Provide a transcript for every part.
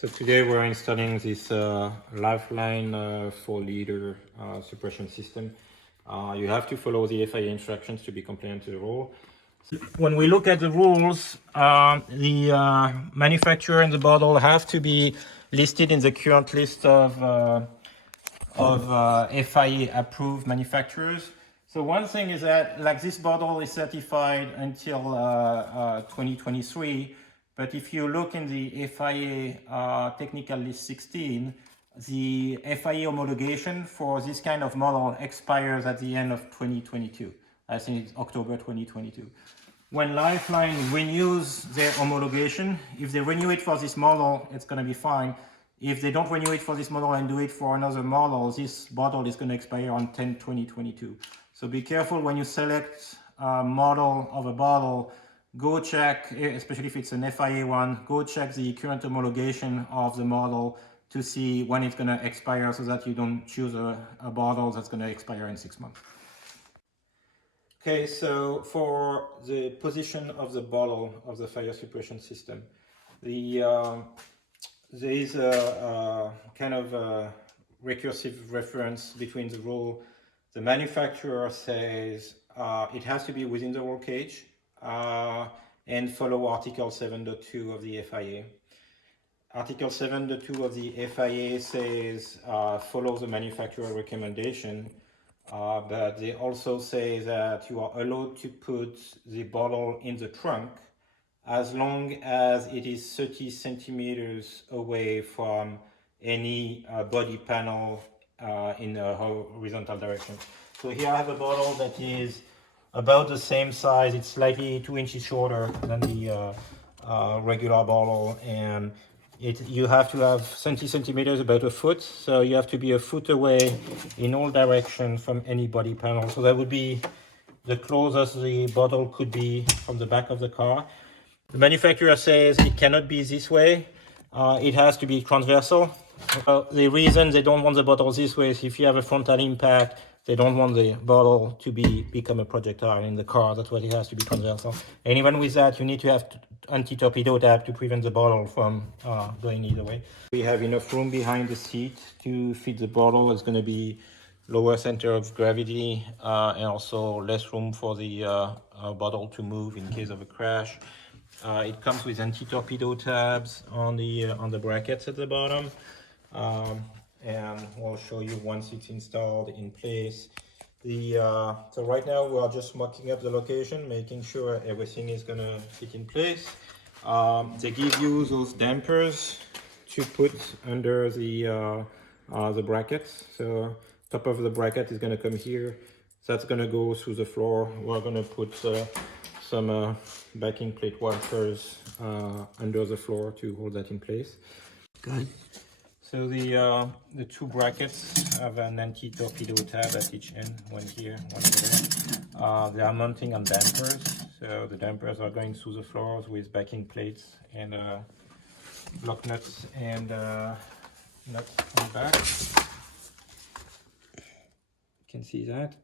So today we're installing this Lifeline 4-liter suppression system. You have to follow the FIA instructions to be compliant to the rule. When we look at the rules, the manufacturer and the bottle have to be listed in the current list of FIA approved manufacturers. So one thing is that, like, this bottle is certified until 2023, but if you look in the FIA technical list 16, the FIA homologation for this kind of model expires at the end of 2022. I think it's October 2022. When Lifeline renews their homologation, if they renew it for this model, it's going to be fine. If they don't renew it for this model and do it for another model, this bottle is going to expire on 10/2022. So be careful when you select a model of a bottle. Go check, especially if it's an FIA one, go check the current homologation of the model to see when it's going to expire, so that you don't choose a bottle that's going to expire in 6 months. Okay, so for the position of the bottle of the fire suppression system, there is a kind of a recursive reference between the rule. The manufacturer says it has to be within the roll cage and follow Article 7.2 of the FIA. Article 7.2 of the FIA says follow the manufacturer recommendation, but they also say that you are allowed to put the bottle in the trunk as long as it is 30 centimeters away from any body panel in a horizontal direction. So here I have a bottle that is about the same size. It's slightly 2 inches shorter than the regular bottle, and you have to have 30 centimeters, about a foot. So you have to be a foot away in all directions from any body panel. So that would be the closest the bottle could be from the back of the car. The manufacturer says it cannot be this way. It has to be transversal. The reason they don't want the bottle this way is if you have a frontal impact, they don't want the bottle to become a projectile in the car. That's why it has to be transversal. And even with that, you need to have anti-torpedo tab to prevent the bottle from going either way. We have enough room behind the seat to fit the bottle. It's going to be lower center of gravity and also less room for the bottle to move in case of a crash. It comes with anti-torpedo tabs on the brackets at the bottom, and we'll show you once it's installed in place. So right now we are just mocking up the location, making sure everything is gonna fit in place. They give you those dampers to put under the brackets. So top of the bracket is gonna come here. That's gonna go through the floor. We're gonna put some backing plate washers under the floor to hold that in place. Good. So the two brackets have an anti-torpedo tab at each end, one here, one there. They are mounting on dampers, so the dampers are going through the floors with backing plates and lock nuts and nuts on the back. You can see that.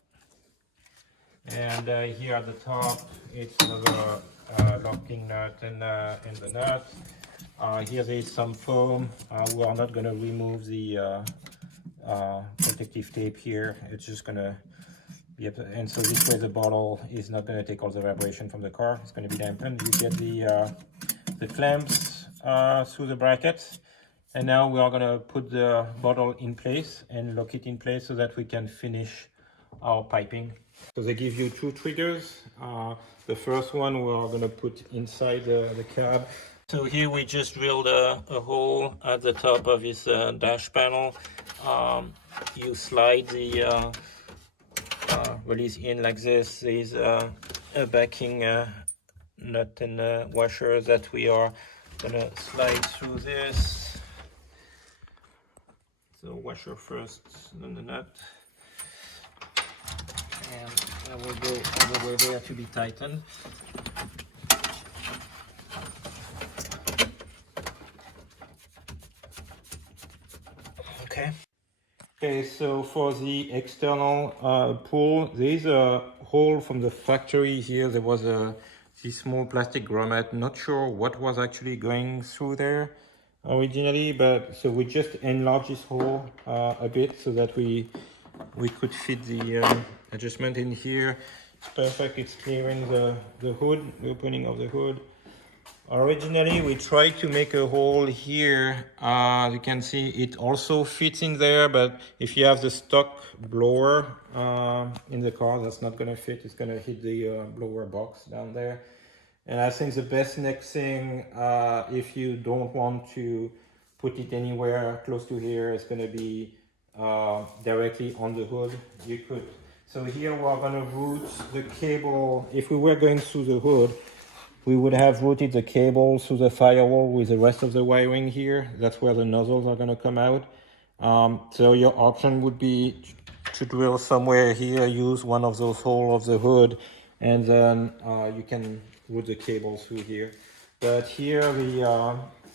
And here at the top, it's another locking nut and the nut. Here there is some foam. We are not going to remove the protective tape here. It's just going to be up, and so this way the bottle is not going to take all the vibration from the car. It's going to be dampened. You get the clamps through the brackets, and now we are going to put the bottle in place and lock it in place so that we can finish our piping. So they give you two triggers. The first one we are going to put inside the cab. So here we just drilled a hole at the top of his dash panel. You slide the release in like this. There's a backing nut and washer that we are going to slide through this. So washer first, then the nut. And that will go all the way there to be tightened. Okay, so for the external pull, there is a hole from the factory here. There was this small plastic grommet. Not sure what was actually going through there. originally, but so we just enlarged this hole a bit so that we could fit the adjustment in here. It's perfect. It's clearing the hood, the opening of the hood. Originally, we tried to make a hole here. You can see it also fits in there, but if you have the stock blower in the car, that's not gonna fit. It's gonna hit the blower box down there. And I think the best next thing, if you don't want to put it anywhere close to here, is gonna be directly on the hood. You could, so here we're gonna route the cable. If we were going through the hood, we would have routed the cable through the firewall with the rest of the wiring here. That's where the nozzles are gonna come out. So your option would be to drill somewhere here, use one of those holes of the hood, and then you can route the cable through here. But here,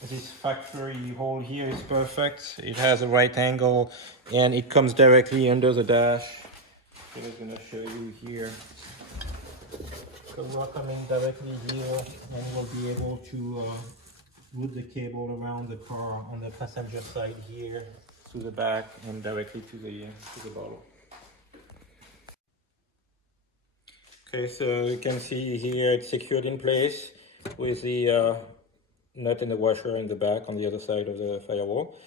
this factory hole here is perfect. It has a right angle, and it comes directly under the dash. I'm just gonna show you here. So we're coming directly here, and we'll be able to route the cable around the car on the passenger side here, to the back, and directly to the bottle. Okay, so you can see here it's secured in place with the nut and the washer in the back on the other side of the firewall.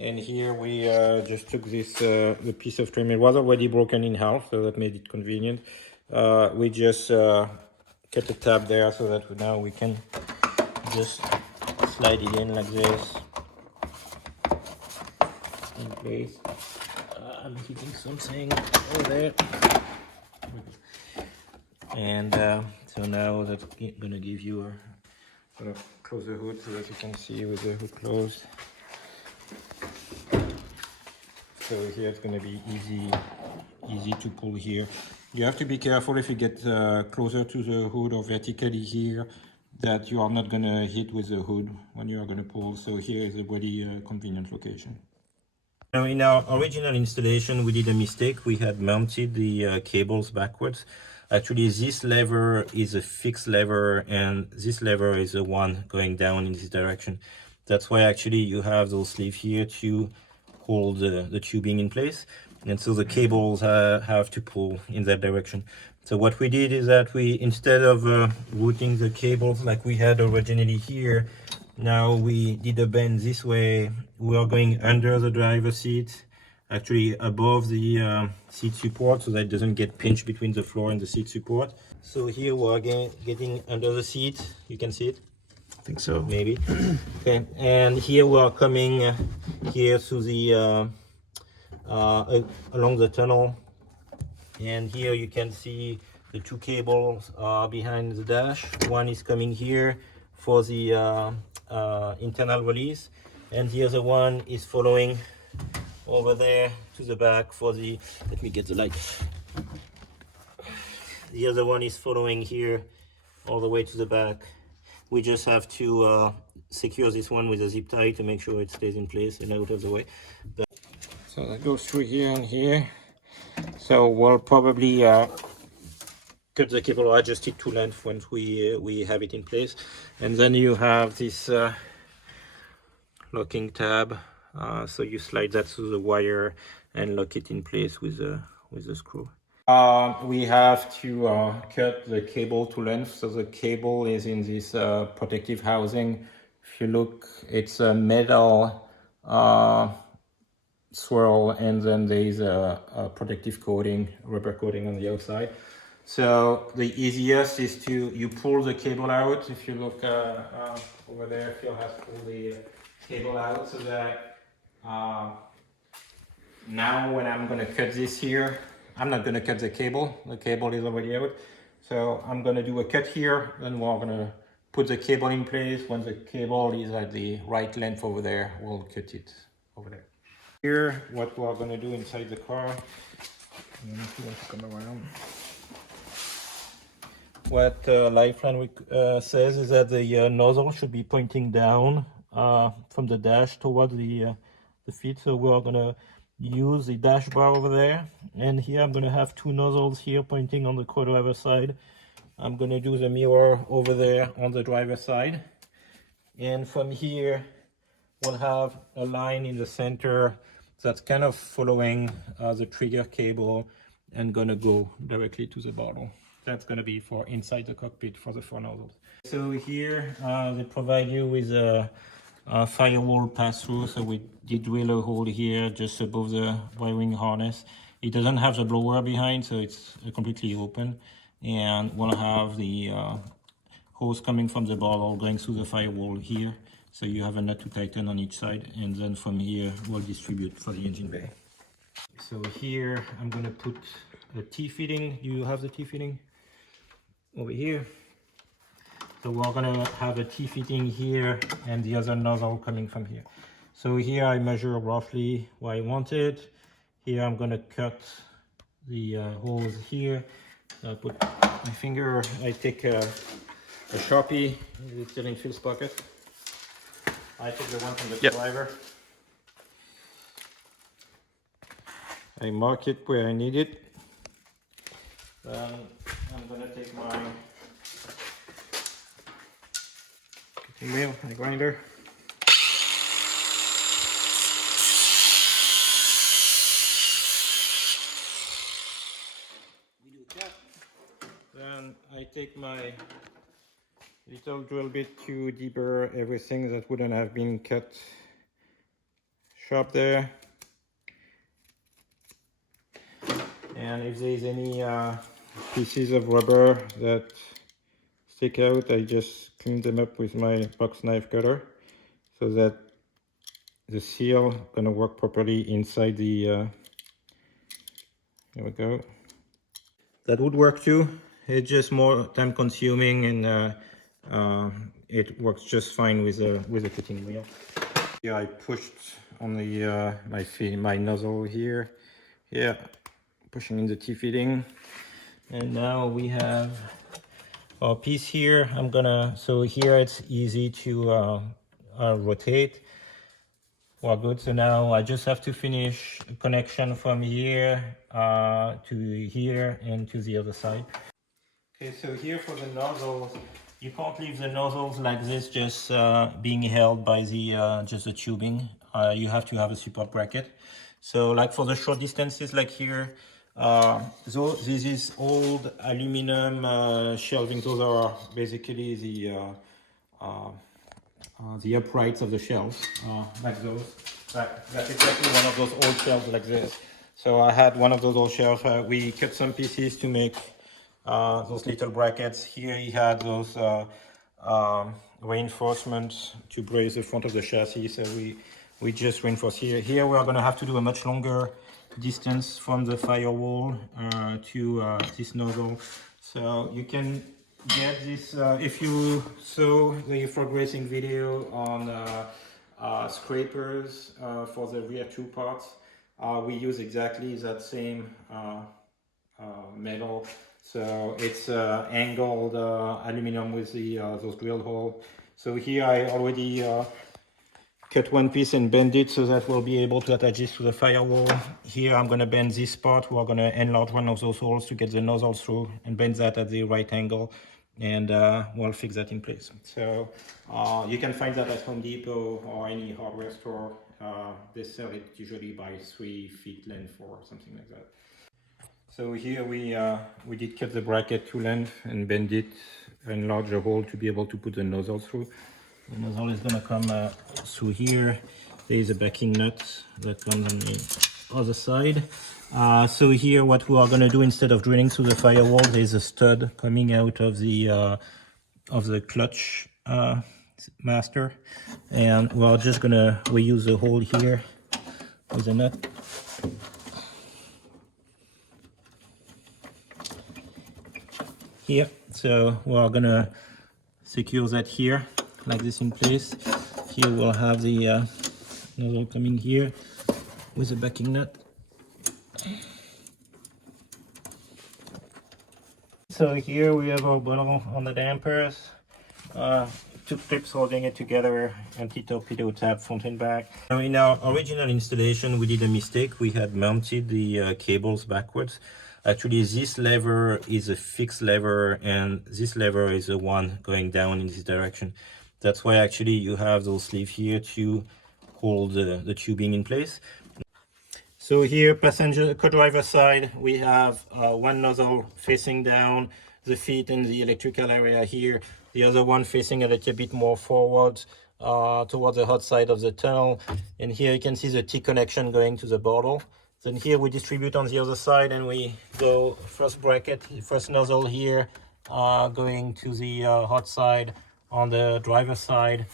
And here we just took this the piece of trim. It was already broken in half, so that made it convenient. We just cut a tab there so that now we can just slide it in like this in place. I'm hitting something over there. And so now that's gonna give you a sort of close the hood so that you can see with the hood closed. So here it's gonna be easy to pull here. You have to be careful if you get closer to the hood or vertically here, that you are not gonna hit with the hood when you are gonna pull. So here is a really convenient location. Now in our original installation, we did a mistake. We had mounted the cables backwards. Actually, this lever is a fixed lever, and this lever is the one going down in this direction. That's why actually you have those sleeves here to hold the tubing in place. And so the cables have to pull in that direction. So what we did is that we, instead of routing the cables like we had originally here, now we did a bend this way. We are going under the driver's seat, actually above the seat support, so that it doesn't get pinched between the floor and the seat support. So here we are getting under the seat. You can see it? I think so. Maybe. Okay, and here we are coming here to the along the tunnel, and here you can see the two cables behind the dash. One is coming here for the internal release, and the other one is following over there to the back for the, let me get the light. The other one is following here all the way to the back. We just have to secure this one with a zip tie to make sure it stays in place and out of the way. So that goes through here and here. So we'll probably cut the cable or adjust it to length once we have it in place. And then you have this locking tab. So you slide that through the wire and lock it in place with a screw. We have to cut the cable to length. So the cable is in this protective housing. If you look, it's a metal swirl, and then there is a protective coating, rubber coating on the outside. So the easiest is you pull the cable out. If you look over there, Phil has pulled the cable out, so that now when I'm going to cut this here, I'm not going to cut the cable. The cable is already out. So I'm going to do a cut here, then we're going to put the cable in place. When the cable is at the right length over there, we'll cut it over there. Here, what we're going to do inside the car, come around. What Lifeline says is that the nozzle should be pointing down from the dash toward the feet. So we're going to use the dash bar over there, and here I'm going to have two nozzles here pointing on the co-driver side. I'm going to do the mirror over there on the driver side, and from here we'll have a line in the center that's kind of following the trigger cable and gonna go directly to the bottle. That's gonna be for inside the cockpit for the four nozzles. So here they provide you with a firewall pass-through. So we did drill a hole here just above the wiring harness. It doesn't have the blower behind, so it's completely open. And we'll have the hose coming from the bottle going through the firewall here. So you have a nut to tighten on each side, and then from here we'll distribute for the engine bay. So here I'm gonna put a T-fitting. You have the T-fitting over here. So we're gonna have a T-fitting here and the other nozzle coming from here. So here I measure roughly where I want it. Here I'm gonna cut the hose here. I put my finger, I take a Sharpie, it's still in Phil's pocket. I take the one from the driver. I mark it where I need it. Then I'm gonna take my cutting wheel, my grinder. We do that. Then I take my little drill bit to deburr everything that wouldn't have been cut sharp there. And if there's any pieces of rubber that stick out, I just clean them up with my box knife cutter so that the seal gonna work properly inside the here we go. That would work too. It's just more time consuming, and it works just fine with a cutting wheel. Yeah, I pushed on the my nozzle here. Yeah, pushing in the T-fitting, and now we have our piece here. So here it's easy to rotate. Well, good. So now I just have to finish a connection from here to here and to the other side. Okay, so here for the nozzles, you can't leave the nozzles like this just being held by the just the tubing. You have to have a support bracket. So like for the short distances like here, this is old aluminum shelving. Those are basically the uprights of the shelves, like those. That's exactly one of those old shelves like this. So I had one of those old shelves. We cut some pieces to make those little brackets. Here he had those reinforcements to brace the front of the chassis. So we just reinforce here. Here we are going to have to do a much longer distance from the firewall to this nozzle. So you can get this if you saw the frog racing video on scrapers for the rear two parts. We use exactly that same metal. So it's angled aluminum with the those drill holes. So here I already cut one piece and bend it so that we'll be able to attach this to the firewall. Here I'm going to bend this part. We're going to enlarge one of those holes to get the nozzle through and bend that at the right angle, and we'll fix that in place. So you can find that at Home Depot or any hardware store. They sell it usually by 3 feet length or something like that. So here we did cut the bracket to length and bend it, enlarge the hole to be able to put the nozzle through. The nozzle is going to come through here. There is a backing nut that comes on the other side. So here what we are going to do, instead of drilling through the firewall, there is a stud coming out of the clutch master, and we're just going to reuse the hole here with a nut. Here, so we're going to secure that here like this in place. Here we'll have the nozzle coming here with a backing nut. So here we have our bottle on the dampers, 2 clips holding it together, anti-torpedo tab front and back. Now in our original installation we did a mistake. We had mounted the cables backwards. Actually this lever is a fixed lever and this lever is the one going down in this direction. That's why actually you have those sleeves here to hold the tubing in place. So here, passenger co-driver side, we have one nozzle facing down the feet in the electrical area here, the other one facing a little bit more forward towards the hot side of the tunnel. And here you can see the T connection going to the bottle. Then here we distribute on the other side, and we go first bracket, first nozzle here, going to the hot side on the driver's side,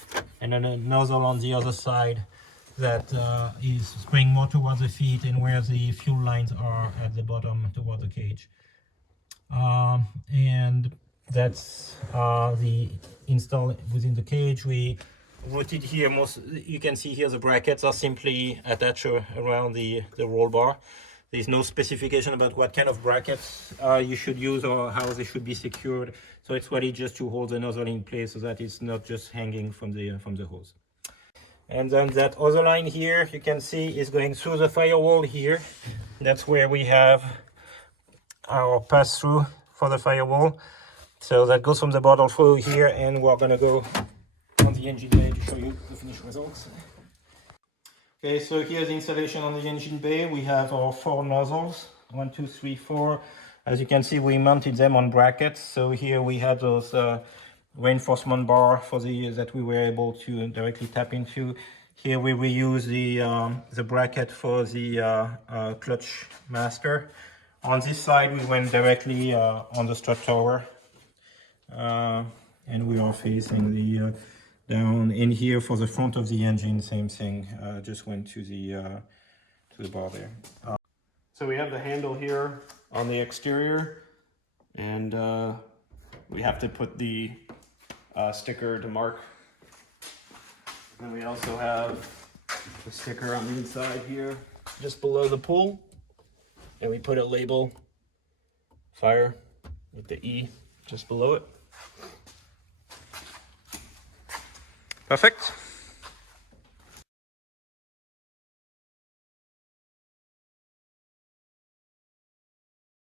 and then a nozzle on the other side that is spraying more towards the feet and where the fuel lines are at the bottom toward the cage. And that's the install within the cage. We wrote it here. You can see here the brackets are simply attached around the roll bar. There's no specification about what kind of brackets you should use or how they should be secured. So it's really just to hold the nozzle in place so that it's not just hanging from the hose. And then that other line here, you can see, is going through the firewall here. That's where we have our pass-through for the firewall. So that goes from the bottle through here, and we're gonna go on the engine bay to show you the finished results. Okay, so here's the installation on the engine bay. We have our 4 nozzles, 1, 2, 3, 4. As you can see, we mounted them on brackets. So here we have those reinforcement bar for that we were able to directly tap into. Here we reuse the bracket for the clutch master. On this side we went directly on the strut tower, and we are facing the down in here for the front of the engine. Same thing, just went to the bar there. So we have the handle here on the exterior, and we have to put the sticker to mark. And we also have the sticker on the inside here, just below the pull. And we put a label, fire, with the E just below it. Perfect.